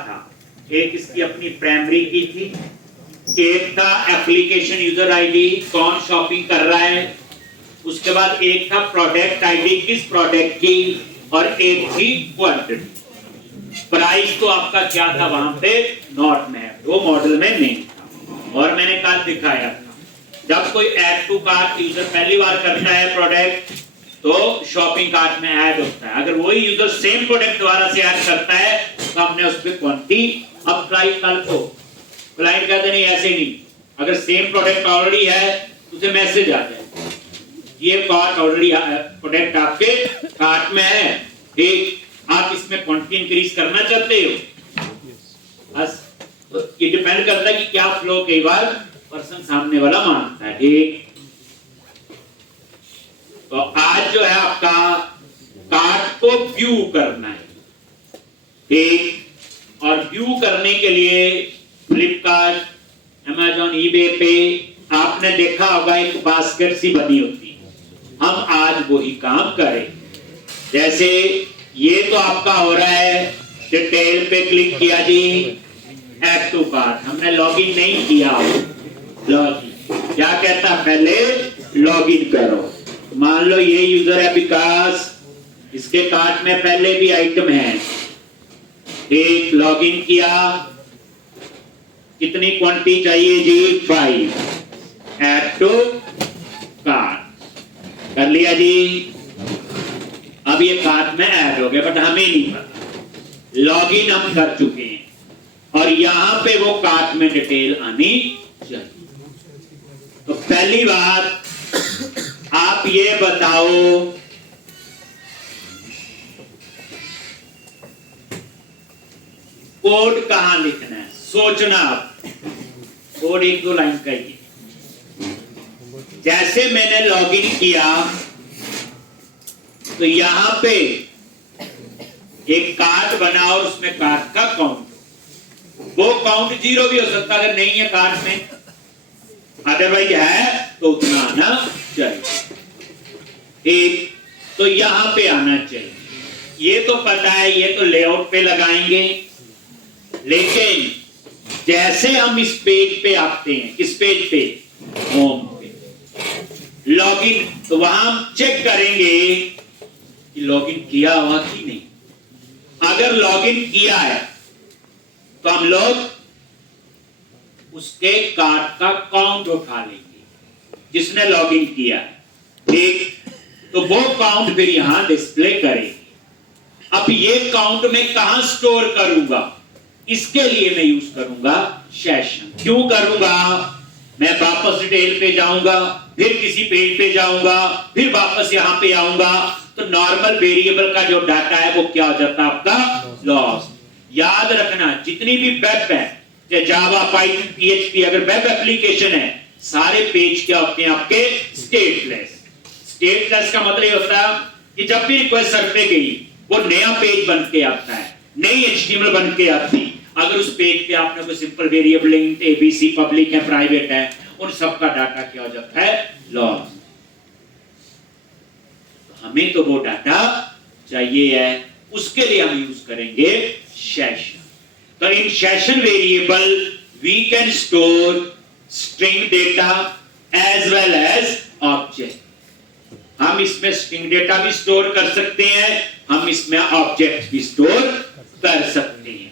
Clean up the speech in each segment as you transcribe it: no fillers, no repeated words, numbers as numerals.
था, एक इसकी अपनी प्राइमरी की थी, एक था एप्लीकेशन यूजर आईडी, कौन शॉपिंग कर रहा है, उसके बाद एक था प्रोडक्ट आईडी, किस प्रोडक्ट की, और एक थी क्वांटिटी। प्राइस तो आपका क्या था वहां पे, नॉट में, वो मॉडल में नहीं था। और मैंने कल दिखाया था, जब कोई ऐड टू कार्ट यूजर पहली बार करता है प्रोडक्ट, तो शॉपिंग कार्ट में ऐड होता है। अगर वही यूजर सेम प्रोडक्ट दोबारा से ऐड करता है तो हमने उस पर क्वांटिटी अप्लाई कर दो। क्लाइंट कहते नहीं, ऐसे नहीं, अगर सेम प्रोडक्ट ऑलरेडी है तो उसे मैसेज आ जाए, ये कार्ट ऑलरेडी प्रोडक्ट आपके कार्ट में है, ठीक, आप इसमें क्वांटिटी इंक्रीज करना चाहते हो, बस। तो ये डिपेंड करता है कि क्या फ्लो कई बार पर्सन सामने वाला मांगता है, ठीक। तो आज जो है आपका कार्ट को व्यू करना है, ठीक, और व्यू करने के लिए फ्लिपकार्ट, अमेजॉन, ईबे पे आपने देखा होगा एक बास्केट सी बनी होती है। हम आज वही काम करें। जैसे ये तो आपका हो रहा है, डिटेल पे क्लिक किया जी, ऐड टू कार्ट, हमने लॉगिन नहीं किया, लॉगिन क्या कहता, पहले लॉगिन करो। मान लो ये यूजर है विकास, इसके कार्ट में पहले भी आइटम है, एक लॉगिन किया, कितनी क्वांटिटी चाहिए जी, 5, ऐड टू कार्ट कर लिया जी। अब ये कार्ट में ऐड हो गया, बट हमें नहीं पता, लॉगिन हम कर चुके हैं और यहां पे वो कार्ट में डिटेल आनी चाहिए। तो पहली बात आप ये बताओ, कोड कहां लिखना है, सोचना आप, कोड 1-2 लाइन का ही। जैसे मैंने लॉगिन किया तो यहां पे एक कार्ड बना और उसमें कार्ड का काउंट, वो काउंट 0 भी हो सकता अगर नहीं है कार्ड में, अदरवाइज है तो उतना आना चाहिए, एक। तो यहां पे आना चाहिए, ये तो पता है, ये तो लेआउट पे लगाएंगे। लेकिन जैसे हम इस पेज पे आते हैं, किस पेज पे, होम पे, लॉगिन, तो वहां हम चेक करेंगे कि लॉगिन किया हुआ कि नहीं। अगर लॉगिन किया है तो हम लोग उसके कार्ड का काउंट उठा लेंगे, जिसने लॉगिन किया है, ठीक। तो वो काउंट फिर यहां डिस्प्ले करेंगे। अब ये काउंट में कहां स्टोर करूंगा, इसके लिए मैं यूज करूंगा सेशन। क्यों करूंगा, मैं वापस डिटेल पे जाऊंगा, फिर किसी पेज पे जाऊंगा, फिर वापस यहां पे आऊंगा, तो नॉर्मल वेरिएबल का जो डाटा है वो क्या हो जाता है आपका, लॉस। याद रखना, जितनी भी वेब है, चाहे जावा, पाइथन, पीएचपी, अगर वेब एप्लीकेशन है, सारे पेज क्या होते हैं आपके, स्टेटलेस। स्टेटलेस का मतलब होता है कि जब भी रिक्वेस्ट सर्वर पे गई, वो नया पेज बन के आता है, नई एचटीएमएल बन के आती। अगर उस पेज पे आपने कोई सिंपल वेरिएबल, एबीसी, पब्लिक है, प्राइवेट है, उन सब का डाटा क्या हो जाता है, लॉस। तो हमें तो वो डाटा चाहिए है, उसके लिए हम यूज करेंगे सेशन। तो in session variable we can store string data as well as object. हम इसमें स्ट्रिंग डेटा भी स्टोर कर सकते हैं, हम इसमें ऑब्जेक्ट भी स्टोर कर सकते हैं।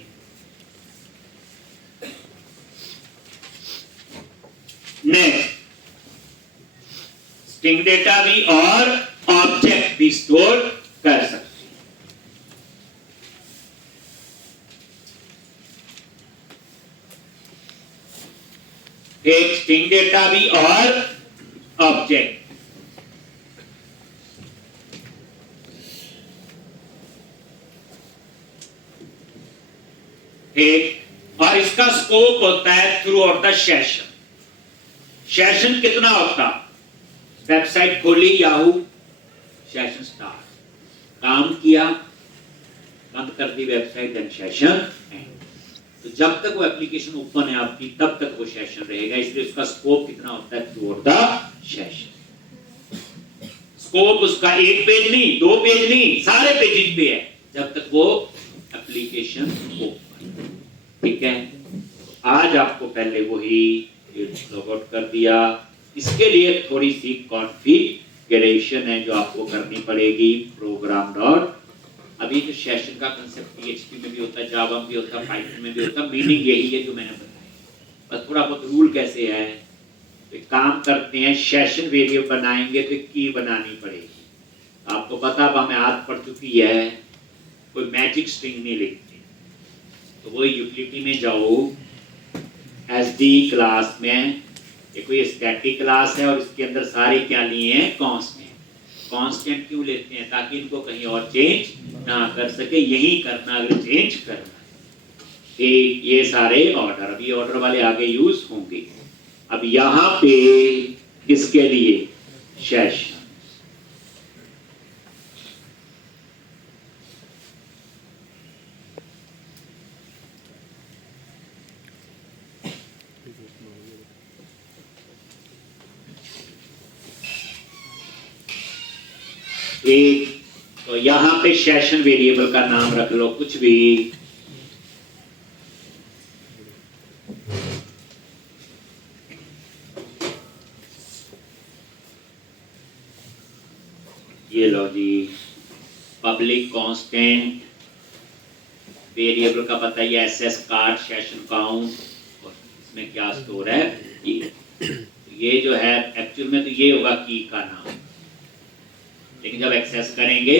नेक्स्ट, स्ट्रिंग डेटा भी और ऑब्जेक्ट भी स्टोर कर सकते हैं। एक स्ट्रिंग डेटा भी और ऑब्जेक्ट। एक, और इसका स्कोप होता है through out the session. Session कितना होता, वेबसाइट खोली याहू, सेशन स्टार्ट, काम किया, बंद कर दी वेबसाइट, देन सेशन एंड। तो जब तक वो एप्लीकेशन ओपन है आपकी, तब तक वो सेशन रहेगा। इसलिए उसका स्कोप कितना होता है, through out the session. Scope उसका एक पेज नहीं, 2 पेज नहीं, सारे पेजेस पे है, जब तक वो एप्लीकेशन ओपन। ठीक है, आज आपको पहले वही लॉग आउट कर दिया। इसके लिए थोड़ी सी कॉन्फ़िगरेशन है जो आपको करनी पड़ेगी। प्रोग्राम डॉट, अभी जो सेशन का कंसेप्ट PHP में भी होता है, जावा में भी होता है, पाइथन में भी होता है, मीनिंग यही है जो मैंने बताया। बस थोड़ा बहुत रूल कैसे है, तो काम करते हैं, सेशन वेरिएबल बनाएंगे तो की बनानी पड़ेगी। आपको पता अब हमें आदत पड़ चुकी है, कोई मैजिक स्ट्रिंग नहीं लिखते, तो वो यूटिलिटी में जाओ, SD क्लास में, ये कोई स्टैटिक क्लास है और इसके अंदर सारे क्या लिए हैं, कांस्टेंट। कांस्टेंट क्यों लेते हैं, ताकि इनको कहीं और चेंज ना कर सके, यही करना अगर चेंज करना। ठीक, ये सारे ऑर्डर, अभी ऑर्डर वाले आगे यूज होंगे। अब यहां पे किसके लिए, सेशन। एक तो यहां पे सेशन वेरिएबल का नाम रख लो कुछ भी, ये लो जी, पब्लिक कांस्टेंट वेरिएबल का बताइए, SS कार्ड सेशन काउंट, और इसमें क्या स्टोर है, ये जो है एक्चुअल में तो ये होगा की का नाम, लेकिन जब एक्सेस करेंगे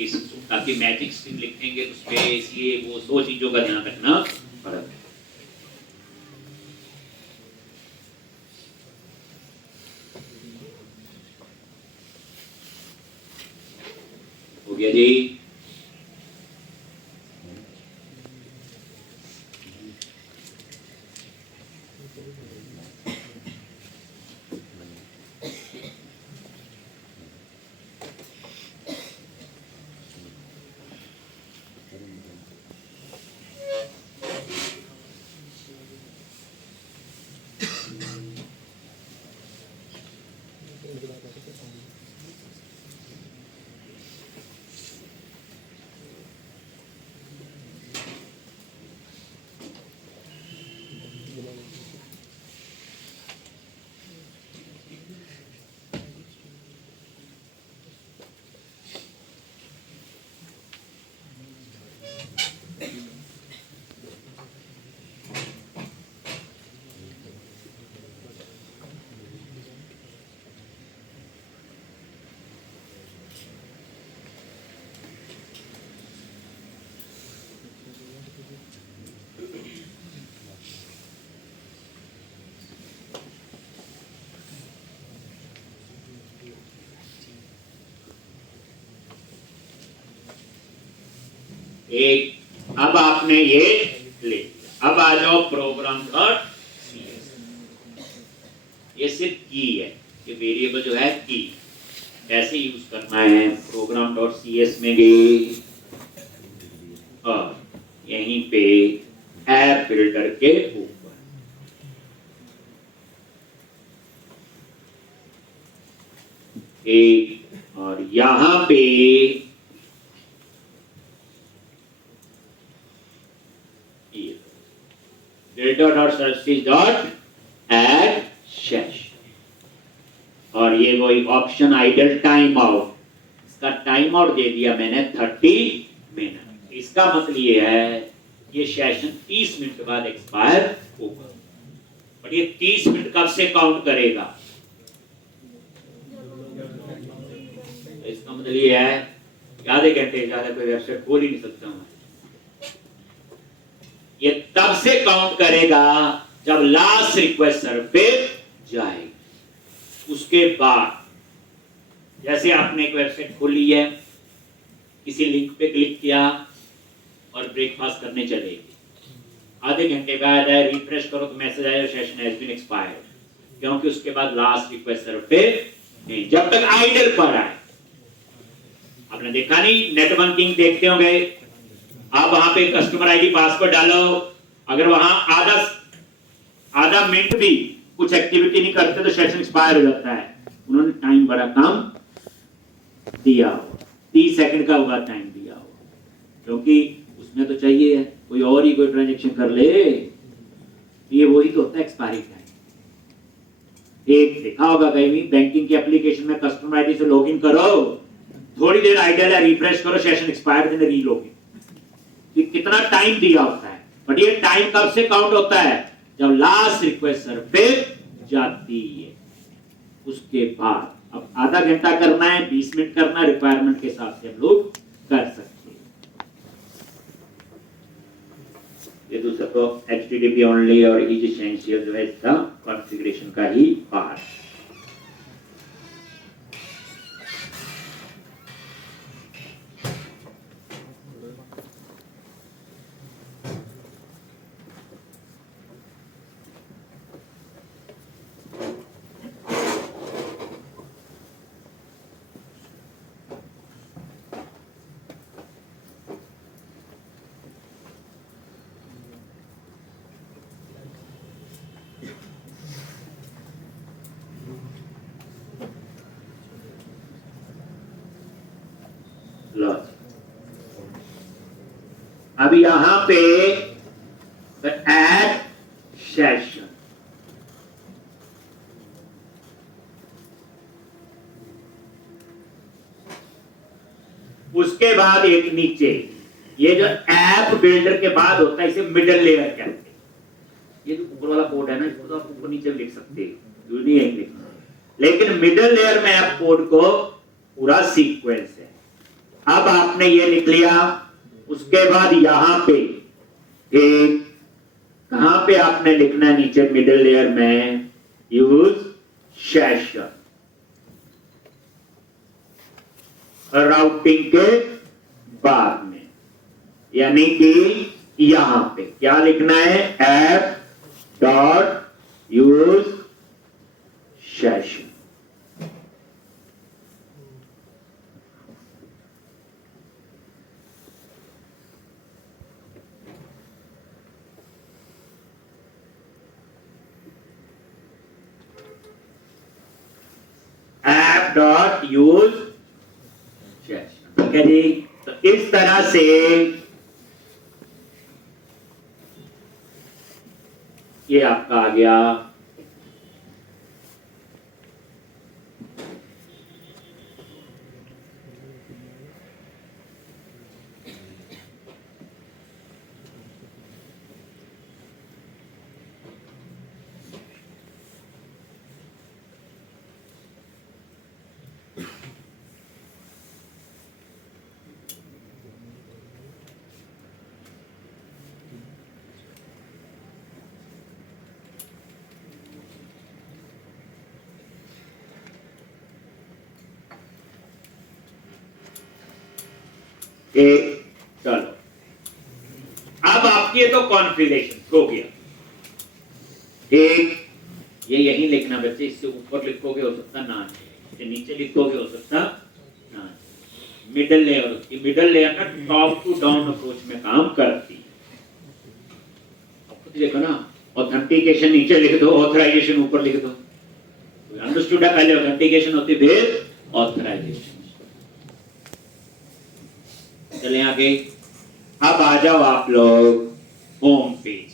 इस, ताकि मैजिक स्ट्रिंग लिखेंगे तो उसमें, इसलिए वो दो चीजों का ध्यान रखना पड़ता है। हो गया जी। एक, अब आपने ये ले लिया, अब आ जाओ प्रोग्राम डॉट CS। ये सिर्फ की है, ये वेरिएबल जो है की, कैसे यूज करना है, प्रोग्राम डॉट CS में गए और यहीं पे ऐप फिल्टर के ऊपर एक, और यहां पे delta.services.add session, और ये वही ऑप्शन आइडल टाइम आउट, इसका टाइम आउट दे दिया मैंने 30 मिनट। इसका मतलब ये है ये सेशन 30 मिनट के बाद एक्सपायर होगा, और ये 30 मिनट कब से काउंट करेगा, इसका मतलब ये है आधे घंटे ज्यादा कोई वेबसाइट खोल ही नहीं सकता हूं, ये तब से काउंट करेगा जब लास्ट रिक्वेस्ट सर्वर पे जाएगी। उसके बाद जैसे आपने एक वेबसाइट खोली है, किसी लिंक पे क्लिक किया और ब्रेकफास्ट करने चलेगी, आधे घंटे बाद आया रिफ्रेश करो तो मैसेज आया सेशन हैज बीन एक्सपायर्ड, क्योंकि उसके बाद लास्ट रिक्वेस्ट सर्वर पे नहीं, जब तक आइडल पर आए। आपने देखा नहीं, नेट बैंकिंग देखते होंगे आप, वहां पे कस्टमर आईडी पासवर्ड डालो, अगर वहां आधा मिनट भी कुछ एक्टिविटी नहीं करते तो सेशन एक्सपायर हो जाता है। उन्होंने टाइम बड़ा कम दिया हो, 30 सेकंड का होगा टाइम दिया हो, क्योंकि उसमें तो चाहिए है कोई और ही कोई ट्रांजेक्शन कर ले, ये वही तो होता है एक्सपायरी टाइम। एक देखा होगा कहीं भी बैंकिंग की एप्लीकेशन में कस्टमर आईडी से लॉगिन करो, थोड़ी देर आइडल है, रिफ्रेश करो, सेशन एक्सपायर, देन रीलॉगिन। ये कितना टाइम दिया होता है, बट ये टाइम कब से काउंट होता है? जब लास्ट रिक्वेस्ट सर्वर जाती है, उसके बाद। अब आधा घंटा करना है, 20 मिनट करना है, रिक्वायरमेंट के हिसाब से हम लोग कर सकते हैं। ये दूसरा तो HTTP ओनली और इज एसेंशियल जो है इसका कॉन्फ़िगरेशन का ही पार्ट। अब यहां पे ऐड सेशन, उसके बाद एक नीचे ये जो ऐप बिल्डर के बाद होता है, इसे मिडल लेयर कहते हैं। ये जो ऊपर वाला कोड है ना, इसको तो आप ऊपर नीचे लिख सकते हैं, जरूरी है लिखना, लेकिन मिडल लेयर में आप कोड को पूरा सीक्वेंस है। अब आपने ये लिख लिया, उसके बाद यहां पे एक कहां पे आपने लिखना है नीचे मिडिल लेयर में, यूज सेशन, राउटिंग के बाद में, यानी कि यहां पे क्या लिखना है, app dot use session. App dot use session, ठीक है जी। तो इस तरह से ये आपका आ गया चलो, अब आपकी तो कॉन्फ़िगरेशन हो गया। एक ये यही लिखना बच्चे, इससे ऊपर लिखोगे हो सकता ना, इससे नीचे लिखोगे हो सकता ना। मिडिल लेयर, ये मिडिल लेयर ना टॉप टू डाउन अप्रोच में काम करती है। देखो ना, ऑथेंटिकेशन नीचे लिख दो, ऑथराइजेशन ऊपर लिख दो। अंडरस्टूड है? पहले ऑथेंटिकेशन होती, फिर ऑथराइजेशन। चले आगे। अब आ जाओ आप लोग होम पेज।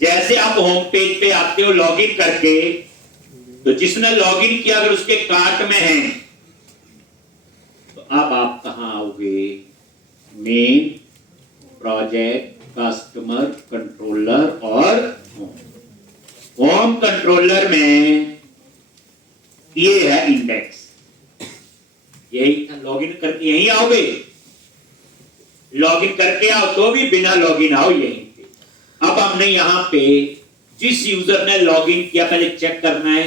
जैसे आप होम पेज पे आते हो लॉगिन करके, तो जिसने लॉगिन किया अगर उसके कार्ट में है, तो अब आप कहां आओगे, मेन, प्रोजेक्ट, कस्टमर, कंट्रोलर और होम। होम कंट्रोलर में ये है इंडेक्स, यही लॉगिन करके यही आओगे, लॉगिन करके आओ तो भी बिना लॉगिन आओ यहीं पे। अब हमने यहां पे जिस यूजर ने लॉगिन किया पहले चेक करना है,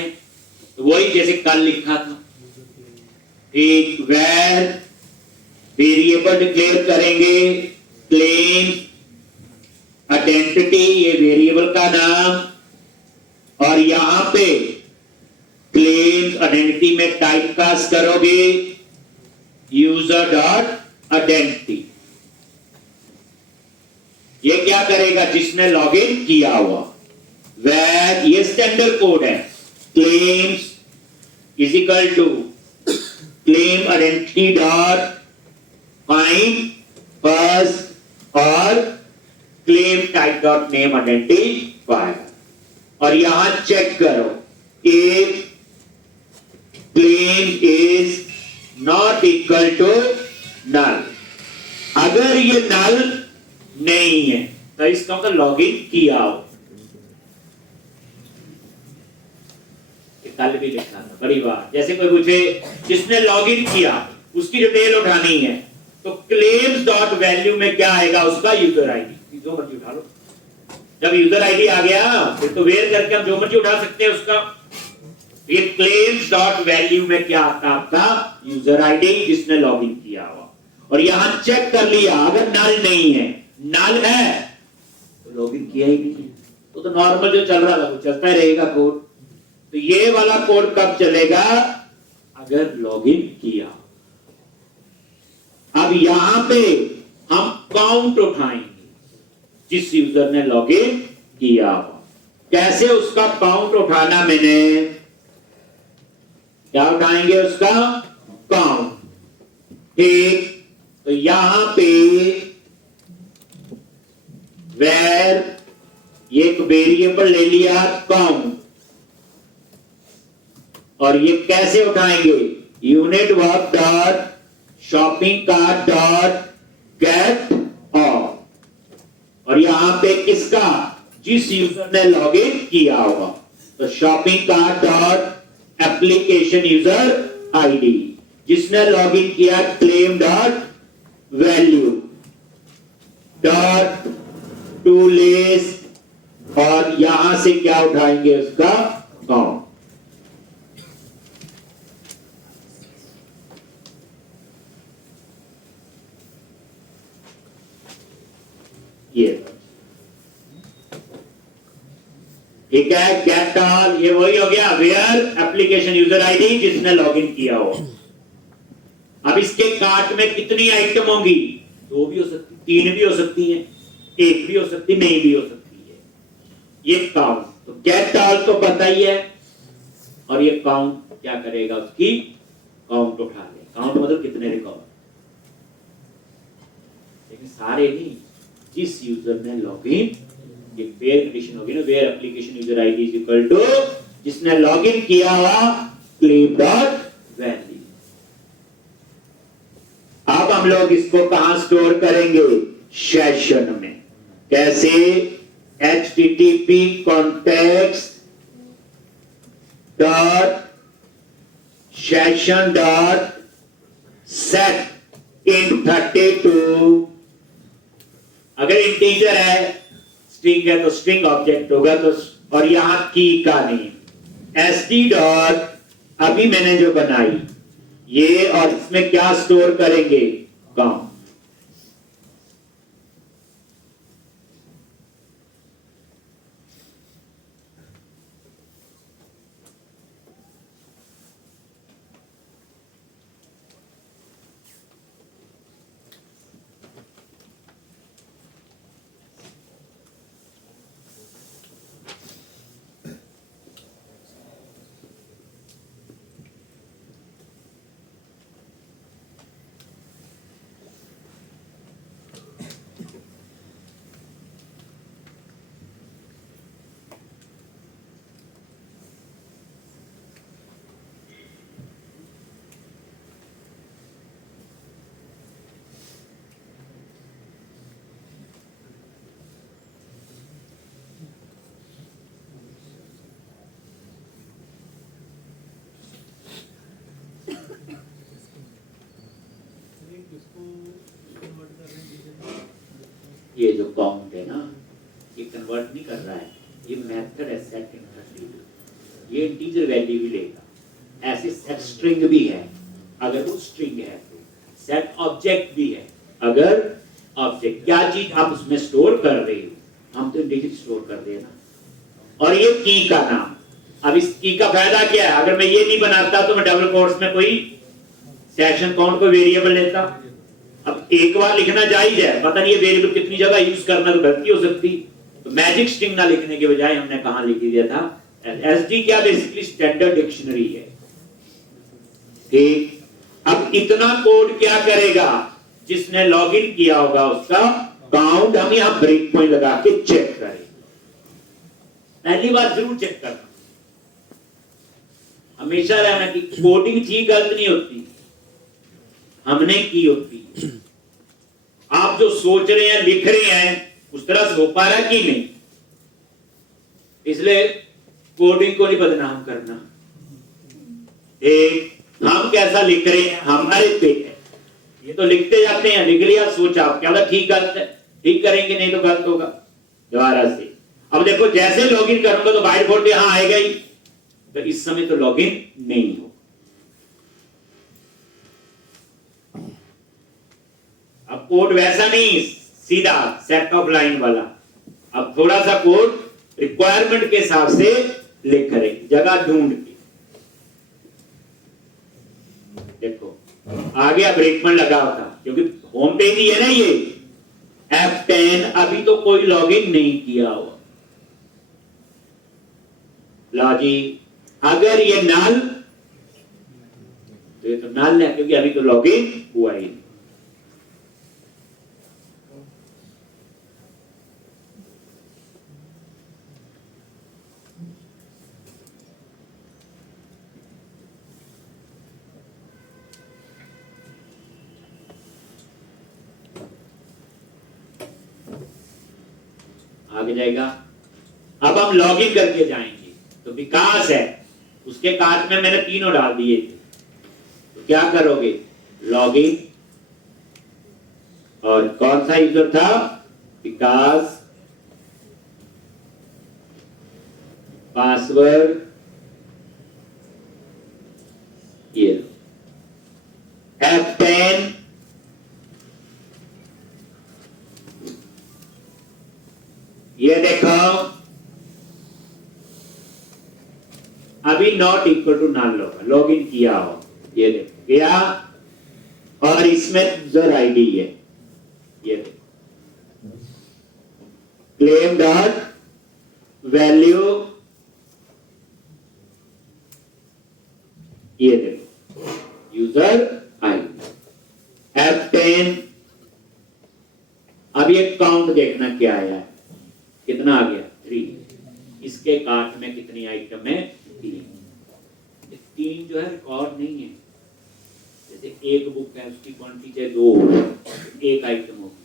तो वही जैसे कल लिखा था, एक वेर वेरिएबल डिक्लेयर करेंगे, क्लेम आइडेंटिटी, ये वेरिएबल का नाम, और यहां पे क्लेम आइडेंटिटी में टाइप कास्ट करोगे यूजर डॉट आइडेंटिटी। ये क्या करेगा, जिसने लॉगिन किया हुआ, वेर, ये स्टैंडर्ड कोड है, claims is equal to claim identity dot find first और claim type dot name identifier, और यहां चेक करो if claim is not equal to null. अगर ये नल नहीं है तो इसका मतलब लॉगिन किया हो। कल भी लिखना था बड़ी बात, जैसे कोई पूछे जिसने लॉगिन किया उसकी डिटेल उठानी है तो क्लेम्स डॉट वैल्यू में क्या आएगा, उसका यूजर आईडी, जो मर्जी उठा लो। जब यूजर आईडी आ गया फिर तो वेयर करके हम जो मर्जी उठा सकते हैं उसका। ये क्लेम्स डॉट वैल्यू में क्या आता है, आपका यूजर आईडी जिसने लॉगिन किया हुआ, और यहां चेक कर लिया अगर नल नहीं है, नल है तो लॉगिन किया ही नहीं, तो नॉर्मल जो चल रहा था वो चलता ही रहेगा कोड। तो ये वाला कोड कब चलेगा, अगर लॉगिन किया। अब यहां पे हम काउंट उठाएंगे जिस यूजर ने लॉगिन किया। कैसे उसका काउंट उठाना, मैंने क्या उठाएंगे, उसका काउंट। ठीक, तो यहां पे वेर ये एक वेरिएबल ले लिया काउंट, और ये कैसे उठाएंगे, unit work dot shopping cart dot gate of, और यहां पे किसका, जिस यूजर ने लॉगिन किया होगा, तो shopping cart dot application user ID, जिसने लॉगिन किया claim dot value dot to less, और यहां से क्या उठाएंगे, उसका काउंट। ठीक है, गेट ऑल, ये वही हो गया वेयर एप्लीकेशन यूजर आईडी जिसने लॉगिन किया हो। अब इसके कार्ट में कितनी आइटम होंगी, 2 भी हो सकती, 3 भी हो सकती हैं, 1 भी हो सकती, नहीं भी हो सकती है। ये काउंट, तो गेट ऑल तो पता ही है, और ये काउंट क्या करेगा, उसकी काउंट उठा ले। काउंट मतलब कितने रिकॉर्ड, लेकिन सारे नहीं, जिस यूजर ने लॉगिन, ये वेयर कंडीशन होगी ना, where application user ID is equal to जिसने लॉगिन किया हुआ क्लेम डॉट वैल्यू। अब हम लोग इसको कहां स्टोर करेंगे, सेशन में। कैसे, http context dot session dot set int 32। अगर इंटीजर है, स्ट्रिंग है तो स्ट्रिंग ऑब्जेक्ट होगा, तो और यहां की का नेम sd डॉट अभी मैंने जो बनाई ये, और इसमें क्या स्टोर करेंगे, काउंट। ये जो काउंट है ना, ये कन्वर्ट नहीं कर रहा है, ये मेथड है सेट इंटीजर, ये इंटीजर वैल्यू भी लेगा। ऐसे सेट स्ट्रिंग भी है अगर वो स्ट्रिंग है, तो सेट ऑब्जेक्ट भी है अगर ऑब्जेक्ट, क्या चीज आप उसमें स्टोर कर रहे हो, हम तो इंटीजर स्टोर कर रहे हैं ना। और ये की का नाम, अब इस की का फायदा क्या है, अगर मैं ये नहीं बनाता तो मैं डबल कोट्स में कोई सेशन काउंट को वेरिएबल लेता। अब एक बार लिखना जायज है, पता नहीं ये वेरिएबल कितनी जगह यूज करना, तो गलती हो सकती, तो मैजिक स्ट्रिंग ना लिखने के बजाय हमने कहां लिख दिया था एसडी, क्या बेसिकली स्टैंडर्ड डिक्शनरी है। ठीक, अब इतना कोड क्या करेगा, जिसने लॉगिन किया होगा उसका काउंट हम यहां ब्रेक पॉइंट लगा के चेक करें। पहली बात जरूर चेक करना, हमेशा रहना कि कोडिंग ठीक गलत नहीं होती, हमने की होती है। आप जो सोच रहे हैं लिख रहे हैं उस तरह से हो पा रहा कि नहीं, इसलिए कोडिंग को नहीं बदनाम करना। एक हम कैसा लिख रहे हैं हमारे पे है, ये तो लिखते जाते हैं, लिख लिया, सोचा क्या पता ठीक गलत है, ठीक करेंगे नहीं तो गलत होगा दोबारा से। अब देखो जैसे लॉगिन करूंगा तो व्हाइट बोर्ड पे यहां आएगा ही, तो इस समय तो लॉगिन नहीं हो। अब कोड वैसा नहीं सीधा सेट ऑफ लाइन वाला, अब थोड़ा सा कोड रिक्वायरमेंट के हिसाब से लिख रहे, जगह ढूंढ के। देखो आ गया ब्रेक पॉइंट लगा था, क्योंकि होम पेज ही है ना ये F10, अभी तो कोई लॉगिन नहीं किया हुआ। लॉजिन अगर ये नल, तो ये तो नल है क्योंकि अभी तो लॉगिन हुआ ही नहीं। आगे जाएगा। अब हम लॉगिन करके जाएंगे, तो विकास है उसके कार्ट में मैंने तीनों डाल दिए थे, तो क्या करोगे लॉगिन, और कौन सा यूजर था विकास, पासवर्ड ये F10, ये देखो अभी नॉट इक्वल टू नल होगा, लॉगिन किया हो, ये देखो गया, और इसमें यूजर आईडी है, ये देखो क्लेम डॉट वैल्यू, ये देखो यूजर आईडी F10। अब ये काउंट देखना क्या आया है, कितना आ गया 3, इसके कार्ट में कितनी आइटम है 3। 3 जो है रिकॉर्ड नहीं है, जैसे एक बुक है उसकी क्वांटिटी चाहे 2 हो, एक आइटम होगी,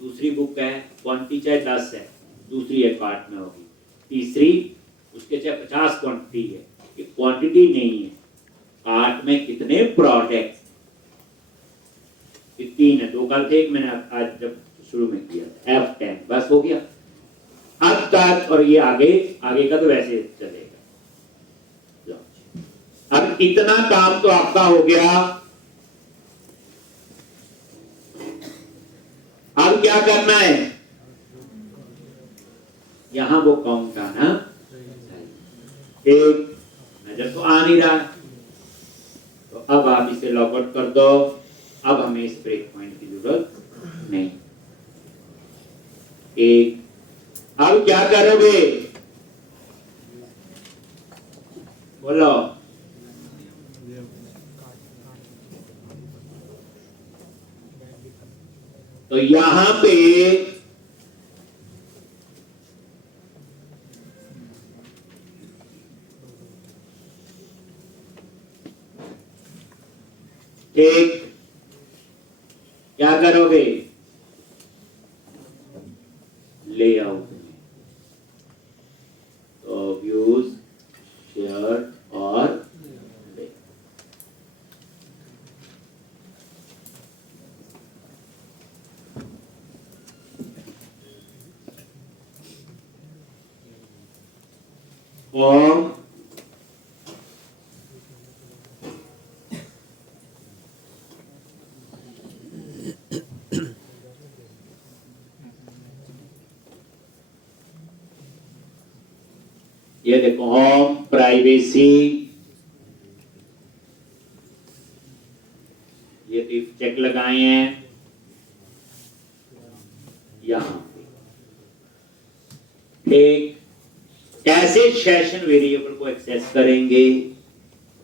दूसरी बुक है क्वांटिटी चाहे 10 है, दूसरी एक कार्ट में होगी, तीसरी उसके चाहे 50 क्वांटिटी है, ये क्वांटिटी नहीं है, कार्ट में कितने प्रोडक्ट, 3 है, 2 कल थे, एक मैंने आज जब शुरू में किया F10, बस हो गया अब तक, और ये आगे आगे का तो वैसे चलेगा। अब इतना काम तो आपका हो गया। अब क्या करना है, यहां वो काउंट आना, एक नजर तो आ नहीं रहा, तो अब आप इसे लॉग आउट कर दो। अब हमें इस ब्रेक पॉइंट की जरूरत नहीं। एक अब क्या करोगे बोलो, तो यहां पे एक क्या करोगे लेआउट में, तो व्यूज शेयर और फॉर्म, ये देखो होम प्राइवेसी, ये इफ चेक लगाए हैं यहां पे। एक कैसे सेशन वेरिएबल को एक्सेस करेंगे,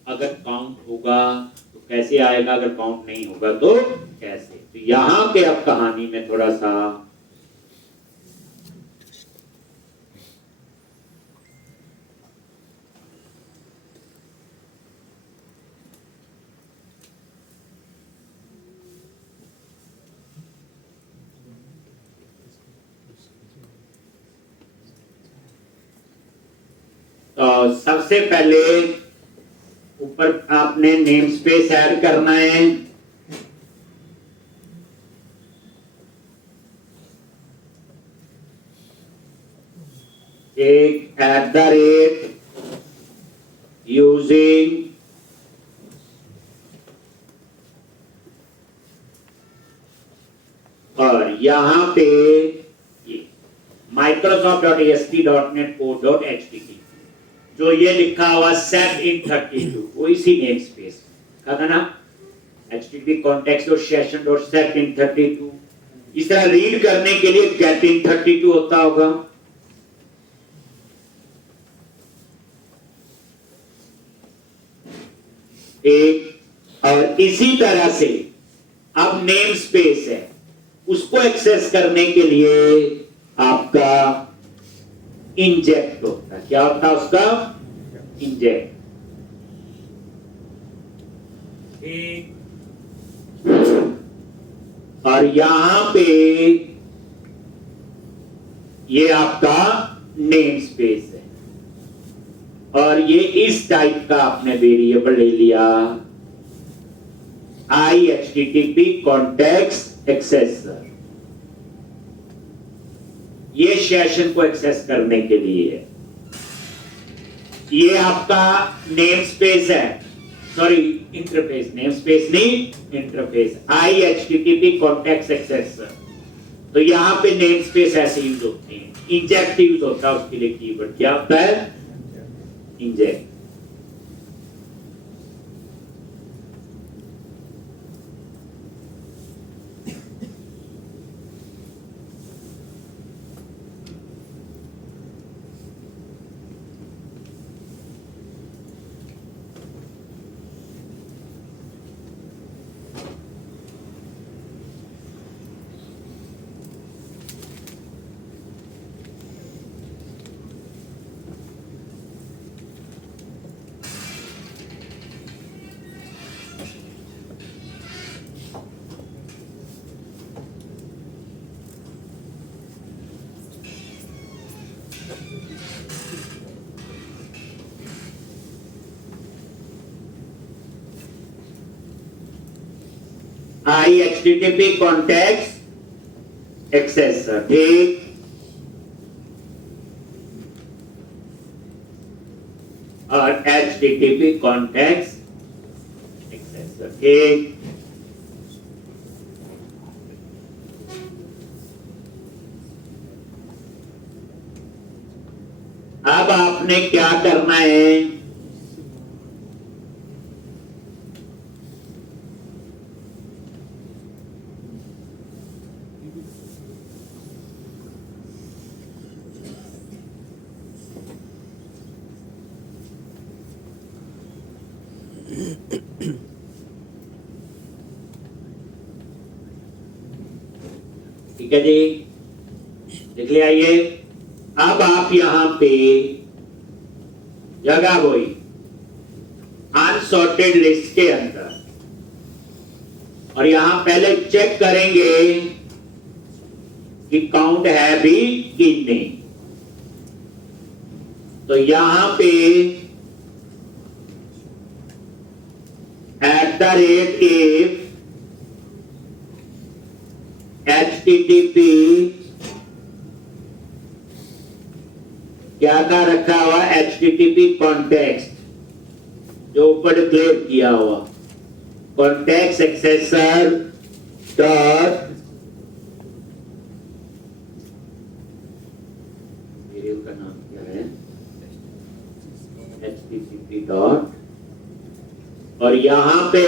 अगर काउंट होगा तो कैसे आएगा, अगर काउंट नहीं होगा तो कैसे। तो यहां पे अब कहानी में थोड़ा सा तो सबसे पहले ऊपर आपने नेम स्पेस ऐड करना है। एक @ यूजिंग और यहां पे microsoft.asp.net.html जो ये लिखा हुआ set in 32 वो इसी नेम स्पेस का था ना, http context.session.set in 32। इस तरह रीड करने के लिए get in 32 होता होगा। एक और इसी तरह से अब नेम स्पेस है, उसको एक्सेस करने के लिए आपका इंजेक्ट होता है। क्या होता है उसका? इंजेक्ट। और यहां पे ये आपका नेम स्पेस है और ये इस टाइप का आपने वेरिएबल ले लिया, IHTTP कॉन्टेक्स्ट एक्सेसर। ये सेशन को एक्सेस करने के लिए है। ये आपका नेम स्पेस है, सॉरी इंटरफेस, नेम स्पेस नहीं इंटरफेस, IHTTP कॉन्टेक्स्ट एक्सेसर। तो यहां पे नेम स्पेस ऐसे यूज होते हैं। इंजेक्ट यूज होता है उसके लिए कीवर्ड, क्या होता है? इंजेक्ट। IHTTP कॉन्टेक्स्ट एक्सेसर, ठीक। और HTTP कॉन्टेक्स्ट एक्सेसर, ठीक। अब आपने क्या करना है? ठीक है जी, लिख लिया ये। अब आप यहां पे जगह वही अनसॉर्टेड लिस्ट के अंदर, और यहां पहले चेक करेंगे कि काउंट है भी कि नहीं। तो यहां पे @if HTTP क्या का रखा हुआ? HTTP कॉन्टेक्स्ट, जो ऊपर डिक्लेयर किया हुआ कॉन्टेक्स्ट एक्सेसर डॉट वेरिएबल का नाम क्या है? HTTP डॉट, और यहां पे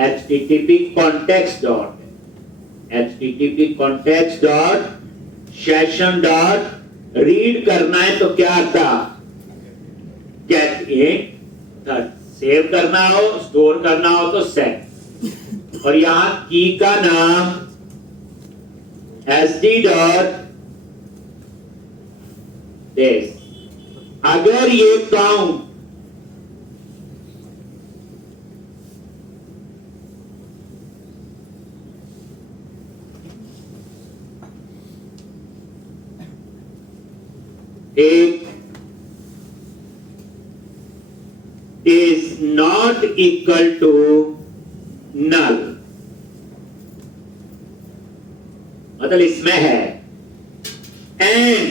HTTP context dot session dot read करना है तो क्या था? Get in. सेव करना हो, स्टोर करना हो तो सेट। और यहां की का नाम SD डॉट दिस। अगर ये काउंट एक is not equal to null, मतलब इसमें है and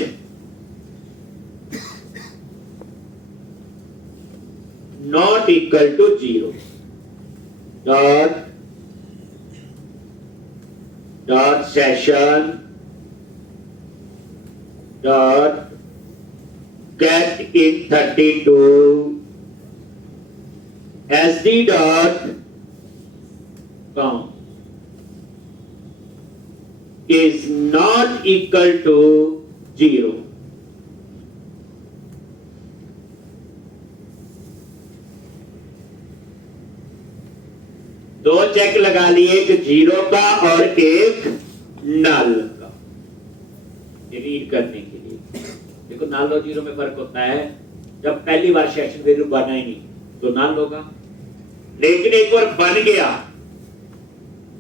not equal to 0 dot session dot get in 32 sd dot count is not equal to 0. दो चेक लगा लिए, एक 0 का और एक नल का, रीड करने के लिए। देखो नल और 0 में फर्क होता है, जब पहली बार सेशन वैल्यू बना ही नहीं तो नल होगा, लेकिन एक बार बन गया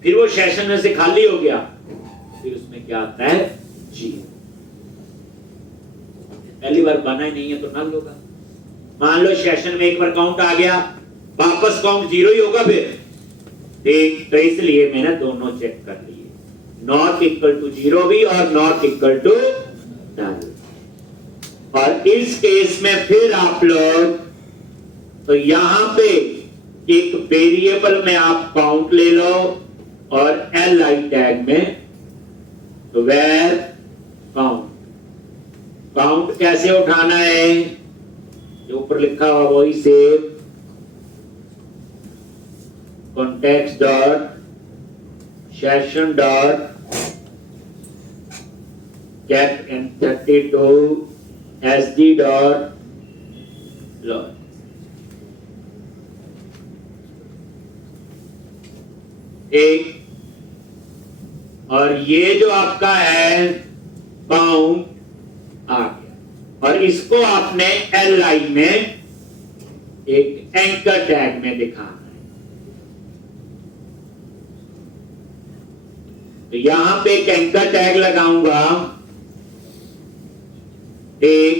फिर वो सेशन में से खाली हो गया, फिर उसमें क्या आता है 0। पहली बार बना ही नहीं है तो नल होगा। मान लो सेशन में एक बार काउंट आ गया, वापस काउंट 0 ही होगा फिर, ठीक। तो इसलिए मैंने दोनों चेक कर लिए, नॉट इक्वल टू 0 भी और नॉट इक्वल टू नल। और इस केस में फिर आप लोग तो यहां पे एक वेरिएबल में आप काउंट ले लो और li टैग में तो वेर काउंट, काउंट कैसे उठाना है जो ऊपर लिखा हुआ वही save, context dot session dot get in 32 sd dot log। एक और ये जो आपका है काउंट आ गया, और इसको आपने li में एक एंकर टैग में दिखाना है। तो यहां पे एक एंकर टैग लगाऊंगा, एक,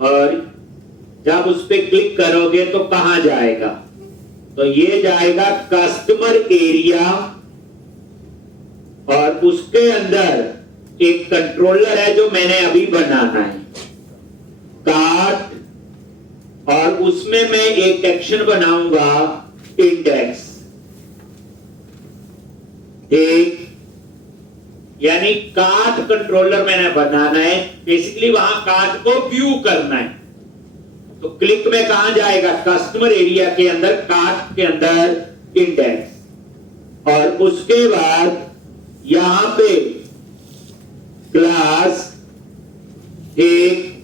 और जब उस पे क्लिक करोगे तो कहां जाएगा, तो ये जाएगा कस्टमर एरिया, और उसके अंदर एक कंट्रोलर है जो मैंने अभी बनाना है कार्ट, और उसमें मैं एक एक्शन बनाऊंगा इंडेक्स, एक, यानी कार्ट कंट्रोलर मैंने बनाना है। बेसिकली वहां कार्ट को व्यू करना है, तो क्लिक में कहां जाएगा, कस्टमर एरिया के अंदर, कार्ट के अंदर इंडेक्स, और उसके बाद यहां पे क्लास एक,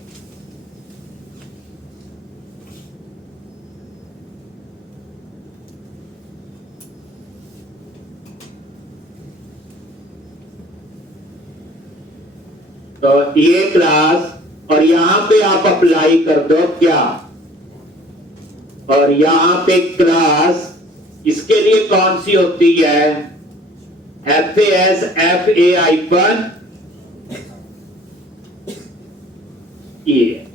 तो ये क्लास, और यहां पे आप अप्लाई कर दो क्या, और यहां पे क्लास इसके लिए कौन सी होती है, FAS FA-, ये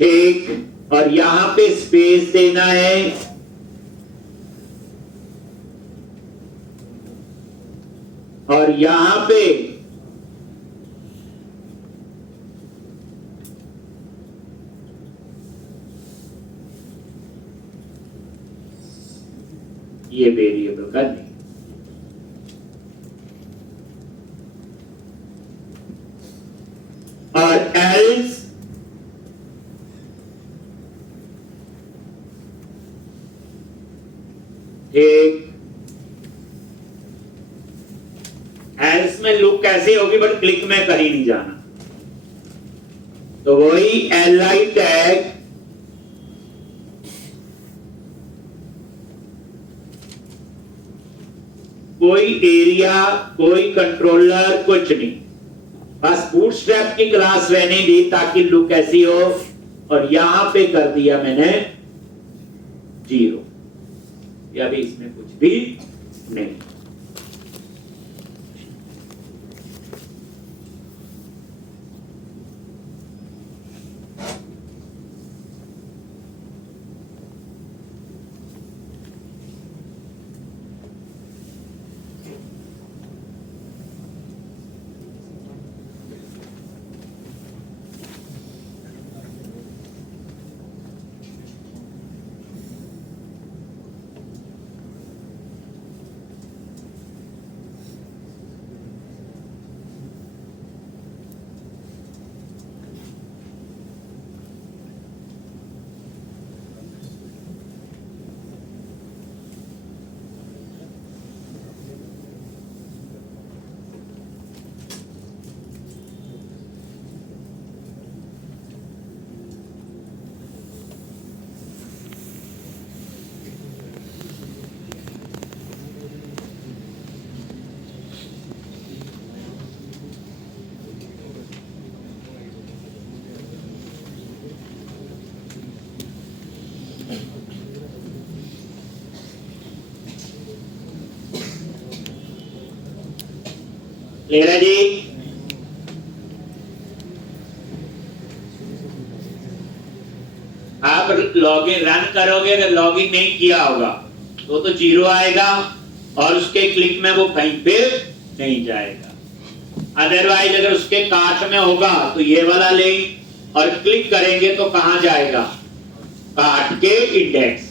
एक, और यहां पे स्पेस देना है, और यहां पे ये वेरिएबल का नहीं, और एल्स एक, एल्स में लूप कैसे होगी, बट क्लिक में कहीं नहीं जाना, तो वही li टैग, कोई एरिया, कोई कंट्रोलर, कुछ नहीं, बस बूटस्ट्रैप की क्लास रहने दी ताकि लुक ऐसी हो, और यहां पे कर दिया मैंने 0, या भी इसमें कुछ भी नहीं। क्लियर है जी? आप लॉगिन रन करोगे, अगर लॉगिन नहीं किया होगा तो 0 आएगा और उसके क्लिक में वो कहीं पे नहीं जाएगा। अदरवाइज अगर उसके कार्ट में होगा तो ये वाला लिंक, और क्लिक करेंगे तो कहां जाएगा? कार्ट के इंडेक्स,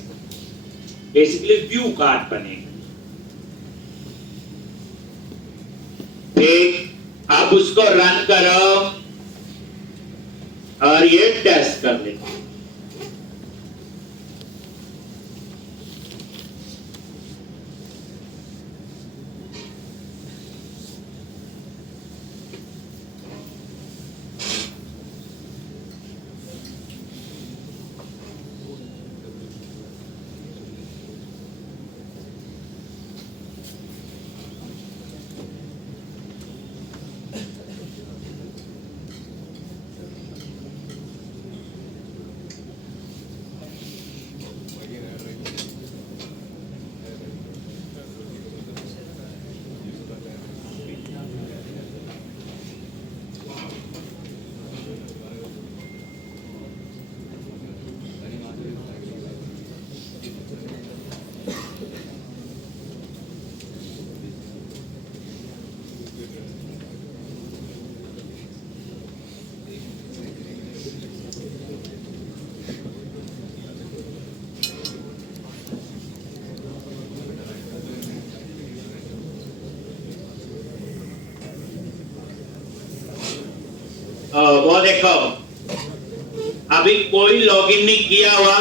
बेसिकली व्यू कार्ट बनेगा। ठीक, अब उसको रन करो और ये टेस्ट कर लेंगे। वो देखो, अभी कोई लॉगिन नहीं किया हुआ,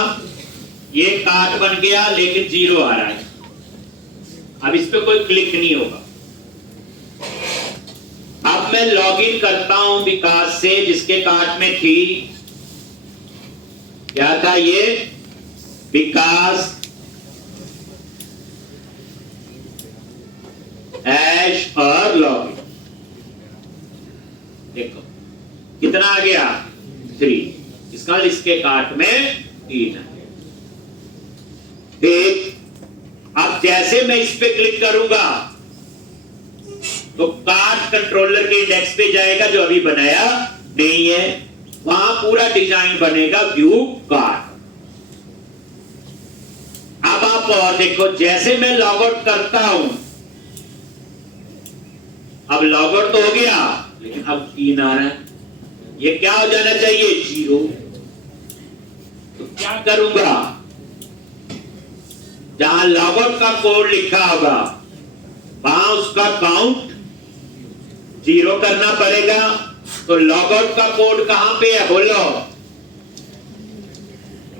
ये कार्ट बन गया लेकिन 0 आ रहा है। अब इस पे कोई क्लिक नहीं होगा। अब मैं लॉगिन करता हूं विकास से, जिसके कार्ट में थी, क्या था ये? विकास ऐश और लॉगिन। देखो कितना आ गया? 3। इसका इसके कार्ट में 3 है। देख, अब जैसे मैं इस पे क्लिक करूंगा तो कार्ट कंट्रोलर के इंडेक्स पे जाएगा जो अभी बनाया नहीं है, वहां पूरा डिजाइन बनेगा व्यू कार्ट। अब आप और देखो, जैसे मैं लॉग आउट करता हूं, अब लॉग आउट तो हो गया लेकिन अब 3 आ रहा है। ये क्या हो जाना चाहिए? 0। तो क्या करूंगा? जहां लॉग आउट का कोड लिखा होगा वहां उसका काउंट 0 करना पड़ेगा। तो लॉग आउट का कोड कहां पे है? बोलो।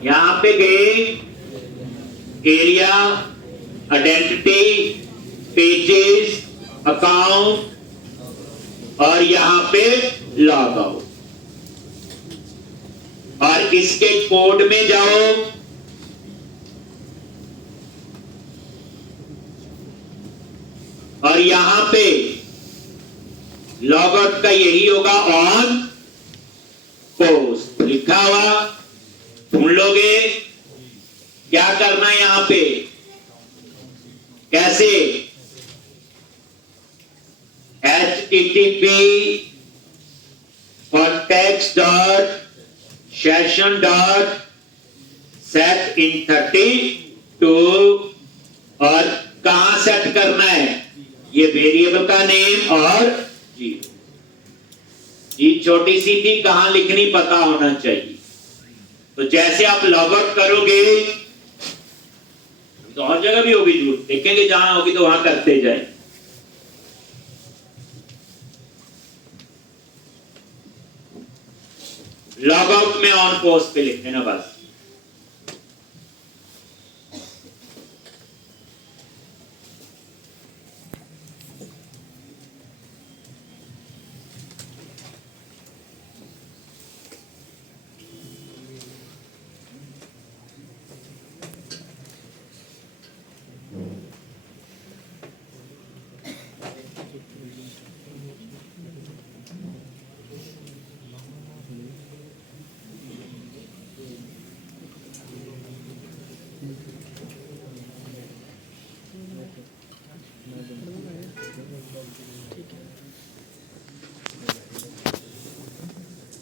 यहां पे गए, एरिया, आइडेंटिटी, पेजेस, अकाउंट, और यहां पे लॉग आउट, और इसके कोड में जाओ, और यहां पे लॉग आउट का यही होगा, ऑन पोस्ट लिखा हुआ, ढूंढ लोगे। क्या करना है यहां पे? कैसे? http context dot session dot set in 32, और कहां सेट करना है? ये वेरिएबल का नेम और 0। ये छोटी सी थी, कहां लिखनी पता होना चाहिए। तो जैसे आप लॉग आउट करोगे तो और जगह भी होगी जरूरत, देखेंगे जहां होगी तो वहां करते जाए। लॉग आउट में ऑन पोस्ट पे लिख देना बस।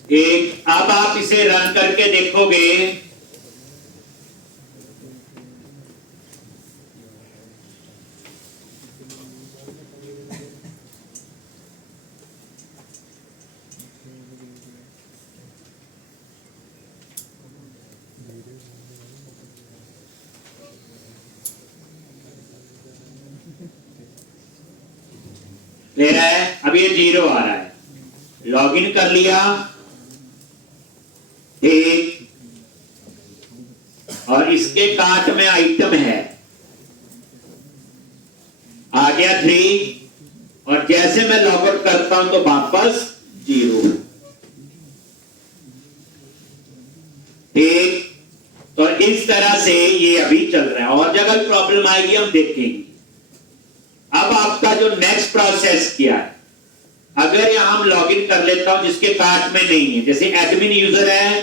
एक अब आप इसे रन करके देखोगे, ले रहा है, अब ये 0 आ रहा है। लॉगिन कर लिया, एक, और इसके कार्ट में आइटम है, आ गया 3, और जैसे मैं लॉग आउट करता हूं तो वापस 0। ठीक, तो इस तरह से ये अभी चल रहा है, और जगह प्रॉब्लम आएगी हम देखेंगे। अब आपका जो नेक्स्ट प्रोसेस किया है, अगर यहां हम लॉगिन कर लेता हूं जिसके कार्ट में नहीं है, जैसे एडमिन यूजर है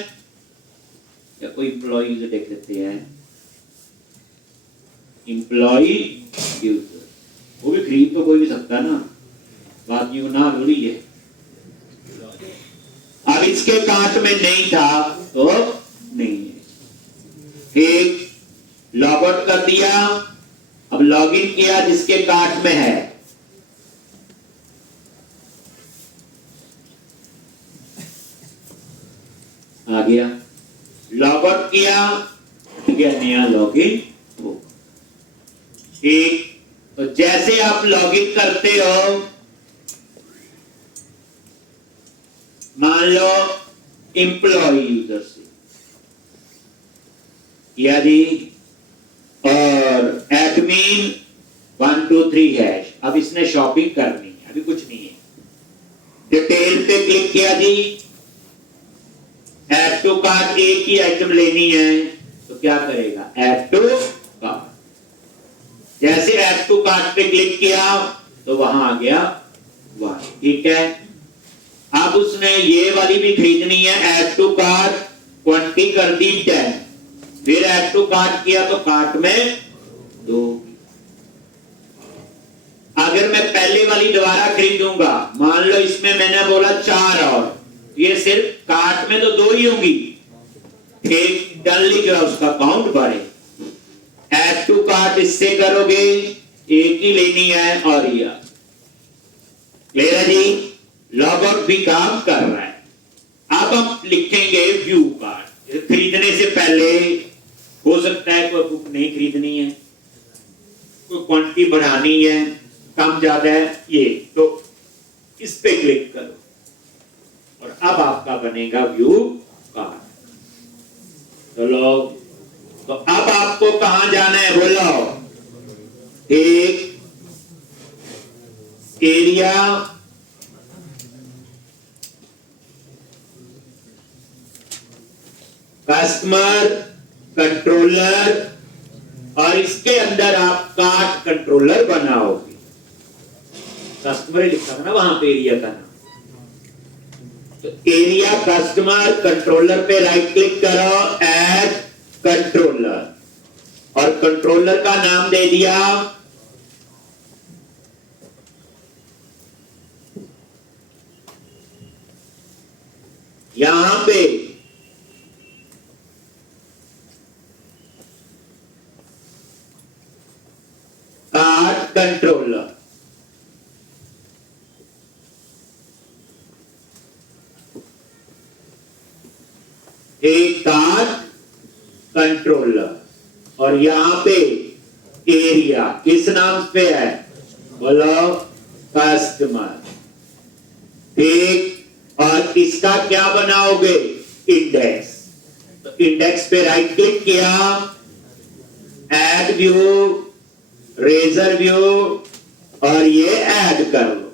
या कोई इंप्लॉय यूजर देख लेते हैं, इंप्लॉय यूजर, वो भी खरीद तो कोई भी सकता है ना, बात यू ना जरूरी है। अब इसके कार्ट में नहीं था तो नहीं है, ठीक, लॉग आउट कर दिया, अब लॉगिन किया जिसके कार्ट में है, आ गया, लॉग आउट किया, नया लॉगिन हो। ठीक, तो जैसे आप लॉगिन करते हो, मान लो एम्प्लॉय यूजर से किया जी, और एडमिन 1 2 3 हैश, अब इसने शॉपिंग करनी है, अभी कुछ नहीं है, डिटेल पे क्लिक किया जी, ऐड टू कार्ट, एक ही आइटम लेनी है तो क्या करेगा, ऐड टू कार्ट, जैसे ऐड टू कार्ट पे क्लिक किया तो वहां आ गया 1, ठीक है। अब उसने ये वाली भी खरीदनी है, ऐड टू कार्ट, क्वांटिटी कर दी 10, फिर ऐड टू कार्ट किया तो कार्ट में 2। अगर मैं पहले वाली दोबारा खरीदूंगा, मान लो इसमें मैंने बोला 4 और ये सिर्फ कार्ट में तो 2 ही होंगी, एक डन लिख रहा, उसका काउंट बढ़े। ऐड टू कार्ट इससे करोगे, एक ही लेनी है, और ये क्लियर जी, लॉग आउट भी काम कर रहा है। अब हम लिखेंगे व्यू कार्ट, खरीदने से पहले हो सकता है कोई बुक नहीं खरीदनी है, कोई क्वांटिटी बढ़ानी है, कम ज्यादा है, ये तो इस पे क्लिक करो और अब आपका बनेगा व्यू कार्ट। चलो, तो अब आपको कहां जाना है बोलो, एक एरिया, कस्टमर, कंट्रोलर, और इसके अंदर आप कार्ट कंट्रोलर बनाओगे। कस्टमर लिखा था ना वहां पे एरिया का नाम, तो एरिया कस्टमर कंट्रोलर पे राइट क्लिक करो, ऐड कंट्रोलर, और कंट्रोलर का नाम दे दिया यहां पे कार्ट कंट्रोलर, एक कार्ट कंट्रोलर, और यहां पे एरिया किस नाम पे है बोलो, कस्टमर, ठीक, और इसका क्या बनाओगे, इंडेक्स, तो इंडेक्स पे राइट क्लिक किया, ऐड व्यू, रेजर व्यू, और ये ऐड कर लो।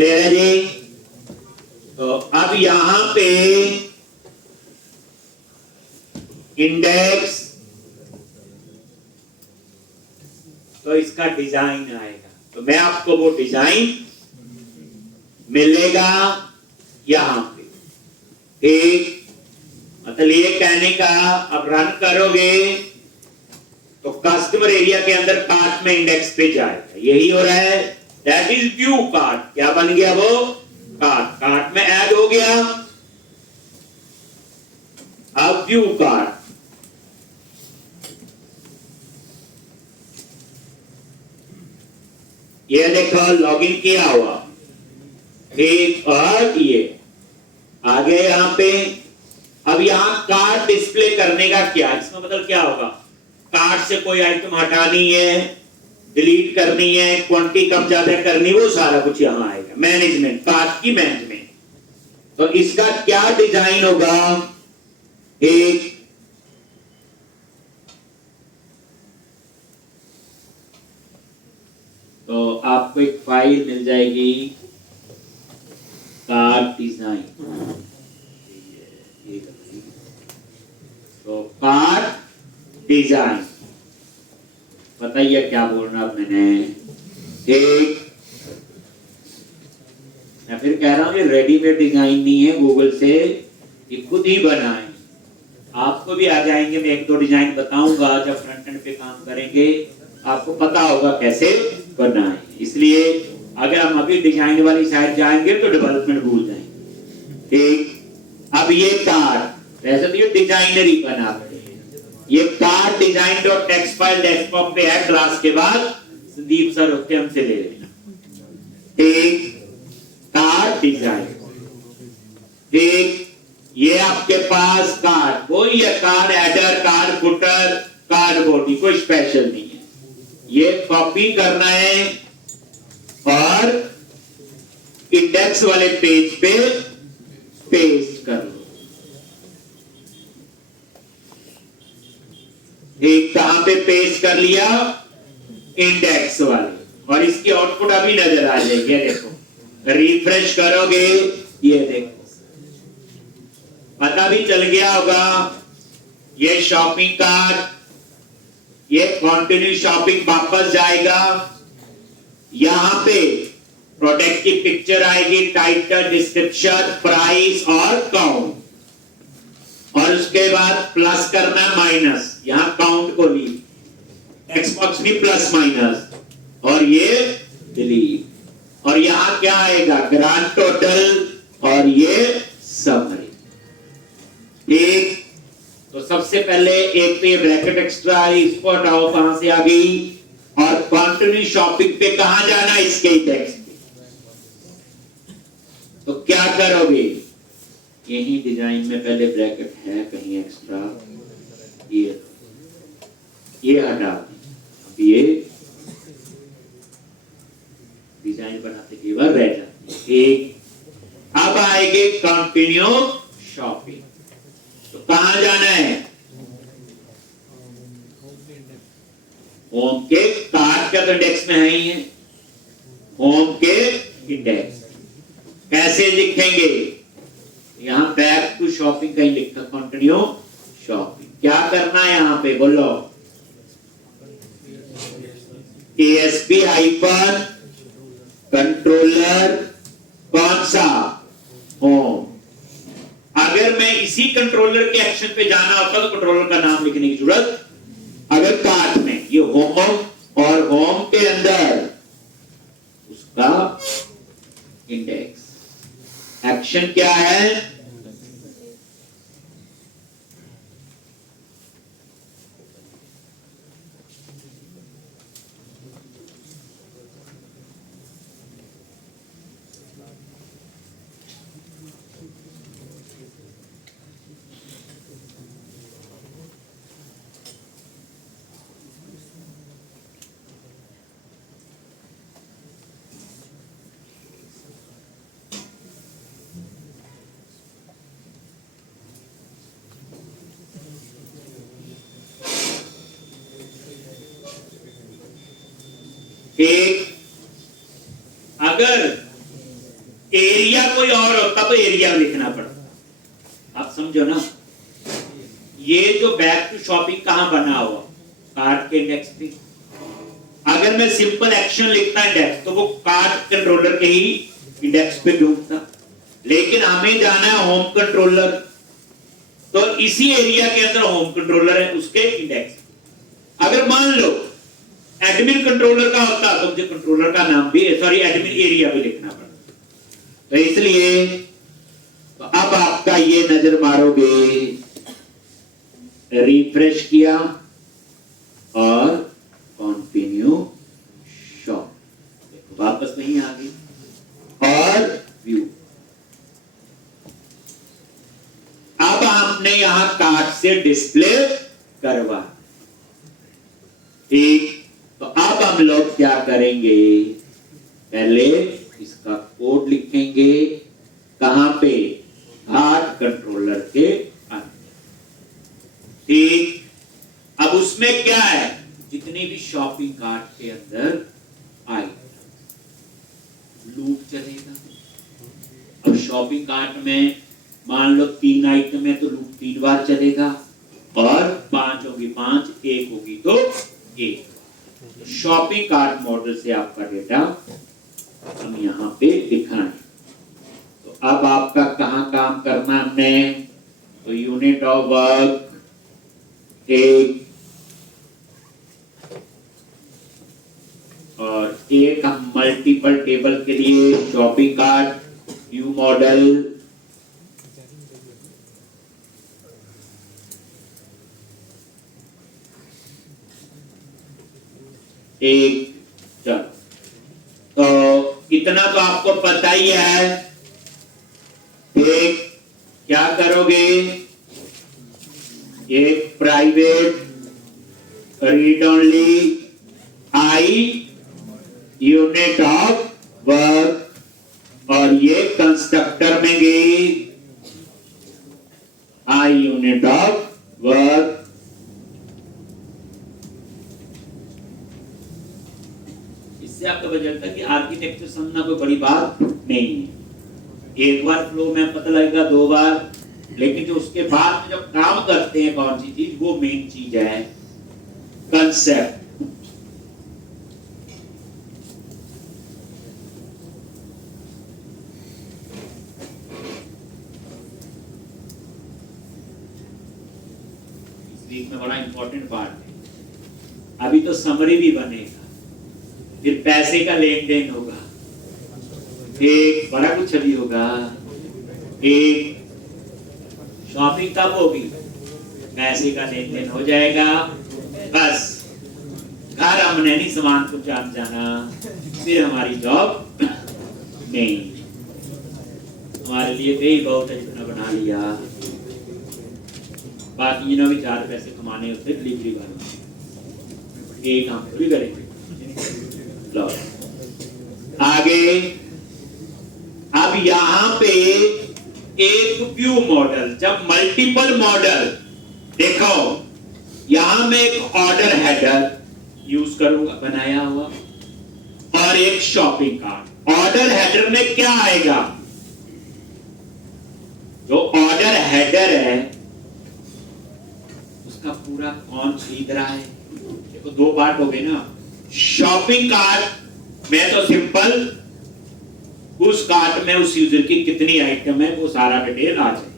क्लियर है जी? तो अब यहां पे इंडेक्स, तो इसका डिजाइन आएगा, तो मैं आपको वो डिजाइन मिलेगा यहां पे। ठीक, मतलब ये कहने का, अब रन करोगे तो कस्टमर एरिया के अंदर कार्ट में इंडेक्स पे जाएगा, यही हो रहा है। That is view cart. क्या बन गया वो? कार्ट। कार्ट में ऐड हो गया। अब व्यू कार्ट, ये देखो लॉगिन किया हुआ, ठीक, और ये आ गया यहां पे। अब यहां कार्ट डिस्प्ले करने का क्या, इसका मतलब क्या होगा? कार्ट से कोई आइटम हटानी है, डिलीट करनी है, क्वांटिटी कम ज्यादा करनी, वो सारा कुछ यहां आएगा। मैनेजमेंट, कार्ट की मैनेजमेंट। तो इसका क्या डिजाइन होगा? एक तो आपको एक फाइल मिल जाएगी, कार्ट डिजाइन। तो कार्ट डिजाइन, बताइए क्या बोलना मैंने? एक, मैं फिर कह रहा हूं ये रेडीमेड डिजाइन नहीं है गूगल से, ये खुद ही बनाए। आपको भी आ जाएंगे, मैं एक दो डिजाइन बताऊंगा जब फ्रंट एंड पे काम करेंगे, आपको पता होगा कैसे बनाए। इसलिए अगर हम अभी डिजाइन वाली साइड जाएंगे तो डेवलपमेंट भूल जाएंगे। ठीक, अब ये कार्ड, वैसे तो ये डिजाइनर ही बना रहे हैं, ये card design dot text file desktop पे है, क्लास के बाद संदीप सर होते हमसे ले लेना। ठीक, कार्ड डिजाइन। ठीक, ये आपके पास कार्ड, वही है, card header, card footer, card body, कोई स्पेशल नहीं है। ये कॉपी करना है और इंडेक्स वाले पेज पे पेस्ट कर लो। एक कहां पे पेस्ट कर लिया? इंडेक्स वाले, और इसकी आउटपुट अभी नजर आ जाएगी। देखो, रिफ्रेश करोगे, ये देखो पता भी चल गया होगा, ये शॉपिंग कार्ट, ये कंटिन्यू शॉपिंग वापस जाएगा। यहां पे प्रोडक्ट की पिक्चर आएगी, टाइटल, डिस्क्रिप्शन, प्राइस और काउंट, और उसके बाद प्लस करना माइनस, यहां काउंट को ली, टेक्स्ट बॉक्स में प्लस माइनस, और ये डिलीट, और यहां क्या आएगा? ग्रांड टोटल, और ये समरी। ठीक, तो सबसे पहले एक पे ब्रैकेट एक्स्ट्रा है, इसको हटाओ, कहां से आ गई? और कंटिन्यू शॉपिंग पे कहां जाना? इसके टेक्स्ट पे। तो क्या करोगे? यही डिजाइन में पहले ब्रैकेट है कहीं एक्स्ट्रा, ये हटा, अब ये डिजाइन बनाते के बाद रह जाती है। ठीक, अब आएगी कंटिन्यू शॉपिंग, तो कहां जाना है? होम के कार्ट का तो इंडेक्स में है ही है, होम के इंडेक्स कैसे लिखेंगे? यहां बैक टू शॉपिंग कहीं लिखा, कंटिन्यू शॉपिंग। क्या करना है यहां पे? बोलो, ASP हाइफन कंट्रोलर, कौन सा? होम। अगर मैं इसी कंट्रोलर के एक्शन पे जाना होता तो कंट्रोलर का नाम लिखने की जरूरत, अगर कार्ट में ये होम, और होम के अंदर उसका इंडेक्स, एक्शन क्या है? एक, अगर तो एरिया लिखना पड़ता। आप समझो ना, ये जो बैक टू शॉपिंग कहां बना हुआ, कार्ट के इंडेक्स पे। अगर मैं सिंपल एक्शन लिखता इंडेक्स तो वो कार्ट कंट्रोलर के ही इंडेक्स पे ढूंढता, लेकिन हमें जाना है होम कंट्रोलर, तो इसी एरिया के अंदर होम कंट्रोलर है, उसके इंडेक्स। अगर मान लो एडमिन कंट्रोलर का होता तो मुझे कंट्रोलर का नाम भी, सॉरी एडमिन एरिया भी लिखना पड़ता। तो इसलिए तो अब आपका ये नजर मारोगे, रिफ्रेश किया और कंटिन्यू शॉप, वापस नहीं आ गई, और व्यू। अब हमने यहां कार्ड से डिस्प्ले करवा, ठीक। तो अब हम लोग क्या करेंगे, पहले इसका कोड लिखेंगे, कहां पे, कार्ड कंट्रोलर के अंदर, ठीक। अब उसमें क्या है, जितनी भी शॉपिंग कार्ट के अंदर आई लूप चलेगा। अब शॉपिंग कार्ट में मान लो 3 आइटम है तो लूप 3 बार चलेगा, और 5 होगी 5, 1 होगी तो 1। शॉपिंग कार्ट मॉडल से आपका डेटा हम यहां पे दिखाएं। तो अब आपका कहां काम करना हमने, तो यूनिट ऑफ वर्क एक, और एक हम मल्टीपल टेबल के लिए शॉपिंग कार्ट व्यू मॉडल, एक। चलो, तो इतना तो आपको पता ही है। एक क्या करोगे, एक private read only I unit of work, और ये कंस्ट्रक्टर में गई आई यूनिट ऑफ वर्क। इससे आपको पता चलता है कि आर्किटेक्चर समझना कोई बड़ी बात नहीं है। एक बार फ्लो में पता लगेगा, 2 बार, लेकिन जो उसके बाद में जब काम करते हैं कौन सी चीज, वो मेन चीज है कंसेप्ट। इस वीक में बड़ा इंपॉर्टेंट पार्ट है। अभी तो समरी भी बनेगा, फिर पैसे का लेन देन होगा, एक बड़ा कुछ अभी होगा, एक शॉपिंग कब होगी, पैसे का लेन देन हो जाएगा, बस घर हमने नहीं सामान को जाना, फिर हमारी जॉब नहीं। हमारे लिए कई बहुत है, जितना बना लिया, बाकी जिन्हों भी 4 पैसे कमाने होते डिलीवरी वाले, एक काम भी करेंगे। लो आगे, अब यहां पे एक व्यू मॉडल, जब मल्टीपल मॉडल, देखो यहां मैं एक ऑर्डर हेडर यूज करूंगा बनाया हुआ, और एक शॉपिंग कार्ट। ऑर्डर हेडर में क्या आएगा, जो ऑर्डर हेडर है उसका पूरा कौन खरीद रहा है। देखो 2 पार्ट हो गए ना, शॉपिंग कार्ट में तो सिंपल उस कार्ट में उस यूजर की कितनी आइटम है वो सारा डिटेल आ जाए।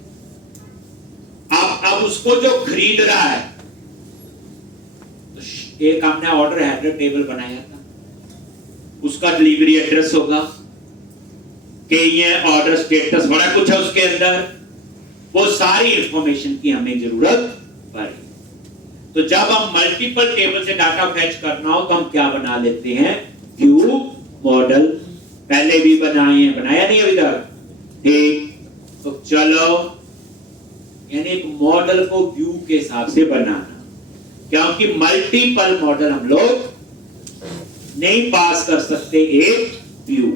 अब उसको जो खरीद रहा है, तो एक हमने ऑर्डर हेडर टेबल बनाया था, उसका डिलीवरी एड्रेस होगा कि ये ऑर्डर स्टेटस बड़ा कुछ है उसके अंदर, वो सारी इंफॉर्मेशन की हमें जरूरत पड़ेगी। तो जब हम मल्टीपल टेबल से डाटा फैच करना हो तो हम क्या बना लेते हैं, व्यू मॉडल। पहले भी बनाया नहीं अभी तक, ठीक। तो चलो, यानी एक मॉडल को व्यू के हिसाब से बनाना, क्योंकि मल्टीपल मॉडल हम लोग नहीं पास कर सकते एक व्यू।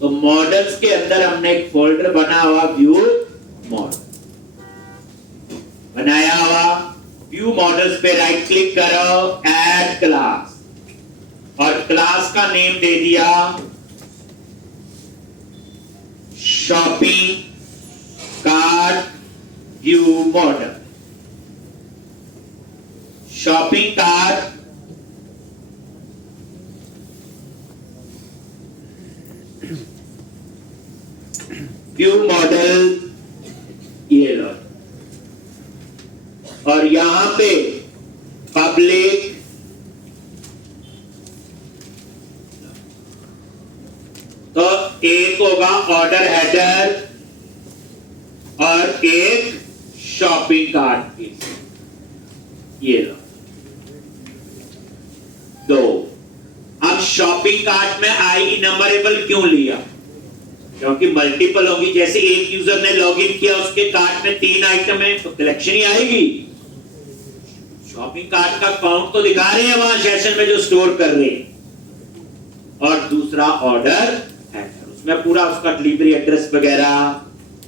तो मॉडल्स के अंदर हमने एक फोल्डर बना हुआ व्यू मॉडल बनाया हुआ। व्यू मॉडल्स पे राइट क्लिक करो, ऐड क्लास, और क्लास का नेम दे दिया shopping cart view model, shopping cart view model, ये लो, और यहां पे पब्लिक तो एक होगा ऑर्डर हेडर और एक शॉपिंग कार्ट की, ये लो दो। अब शॉपिंग कार्ट में आई नंबरेबल क्यों लिया? क्योंकि मल्टीपल होगी। जैसे एक यूजर ने लॉगिन किया, उसके कार्ट में 3 आइटम है तो कलेक्शन ही आएगी। शॉपिंग कार्ट का काउंट तो दिखा रहे हैं वहां सेशन में जो स्टोर कर रहे हैं। और दूसरा ऑर्डर हेडर, उसमें पूरा उसका डिलीवरी एड्रेस वगैरह,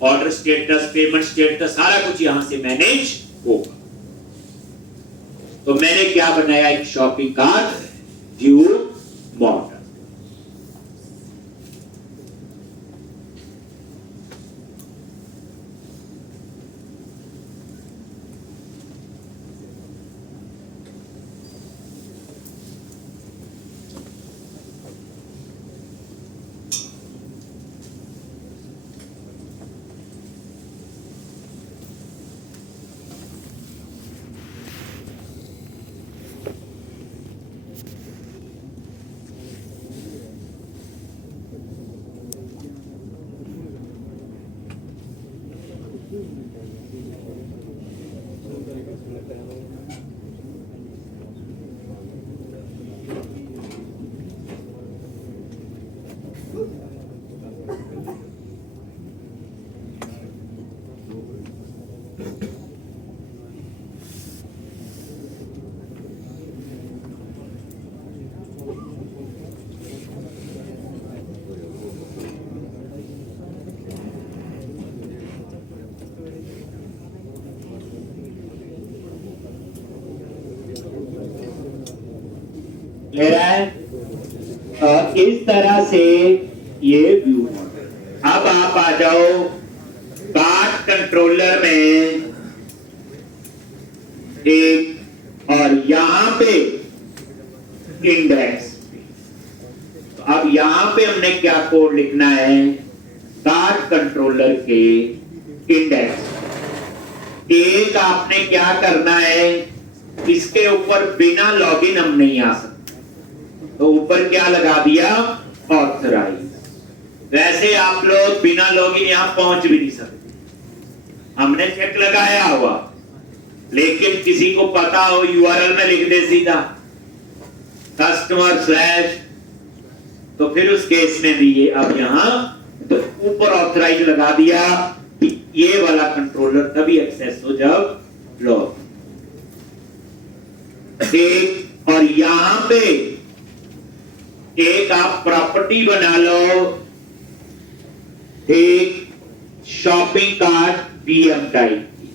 ऑर्डर स्टेटस, पेमेंट स्टेटस, सारा कुछ यहां से मैनेज होगा। तो मैंने क्या बनाया? एक शॉपिंग कार्ट व्यू मॉडल। ले रहा है इस तरह से ये व्यू मॉडल। अब आप आ जाओ कार्ट कंट्रोलर में एक, और यहां पे इंडेक्स। तो अब यहां पे हमने क्या कोड लिखना है? कार्ट कंट्रोलर के इंडेक्स। एक आपने क्या करना है, इसके ऊपर बिना लॉगिन हम नहीं आ सकते, तो ऊपर क्या लगा दिया? ऑथराइज। वैसे आप लोग बिना लॉगिन यहां पहुंच भी नहीं सकते, हमने चेक लगाया हुआ। लेकिन किसी को पता हो यूआरएल में लिख दे सीधा कस्टमर स्लैश, तो फिर उस केस में भी ये अब यहां तो ऊपर ऑथराइज लगा दिया। ये वाला कंट्रोलर तभी एक्सेस हो जब लॉग। और यहां पे एक आप प्रॉपर्टी बना लो, एक शॉपिंग कार्ट बीएम टाइप की,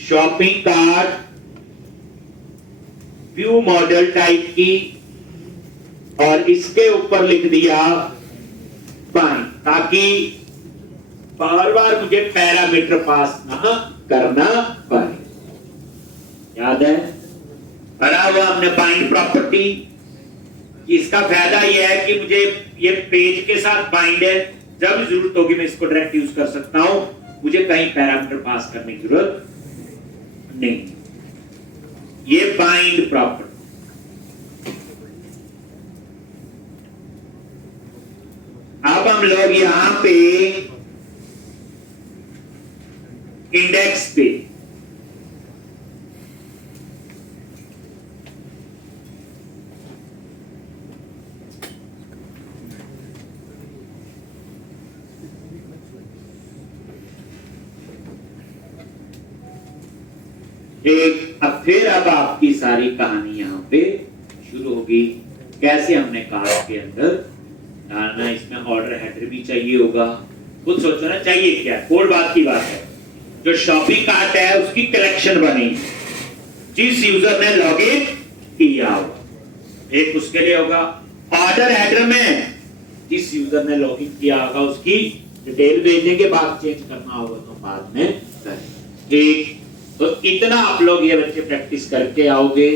shopping cart view model type की, और इसके ऊपर लिख दिया फाइन, ताकि बार बार मुझे पैरामीटर पास ना करना पड़े। याद है पढ़ा हुआ हमने बाइंड प्रॉपर्टी। इसका फायदा यह है कि मुझे ये पेज के साथ बाइंड है, जब जरूरत होगी मैं इसको डायरेक्ट यूज कर सकता हूं, मुझे कहीं पैरामीटर पास करने की जरूरत नहीं। ये बाइंड प्रॉपर्टी। अब हम लोग यहां पे इंडेक्स पे अब फिर आपकी सारी कहानी यहाँ पे शुरू होगी। कैसे हमने कार्ट के अंदर डालना, इसमें ऑर्डर हेडर भी चाहिए होगा। खुद सोचो ना चाहिए क्या, कोड बात की बात है। जो शॉपिंग कार्ट है उसकी कलेक्शन बनी जिस यूजर ने लॉगिन किया होगा, एक उसके लिए होगा। ऑर्डर हेडर में जिस यूजर ने लॉगिन किया होगा उसकी डिटेल भेजेंगे, बाद चेंज करना होगा तो बाद में करें। ठीक, तो इतना आप लोग ये बच्चे प्रैक्टिस करके आओगे।